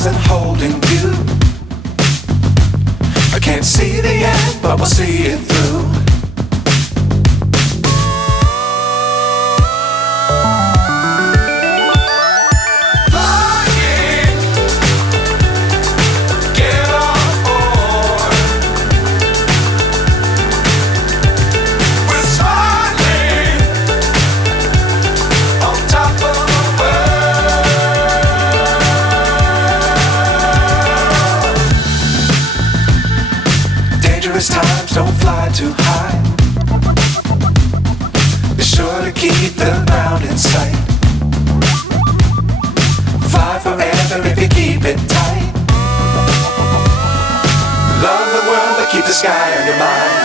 stars and holding you. I can't see the end, but we'll see it through. Times don't fly too high. Be sure to keep the ground in sight. Fly forever if you keep it tight. Love the world but keep the sky on your mind.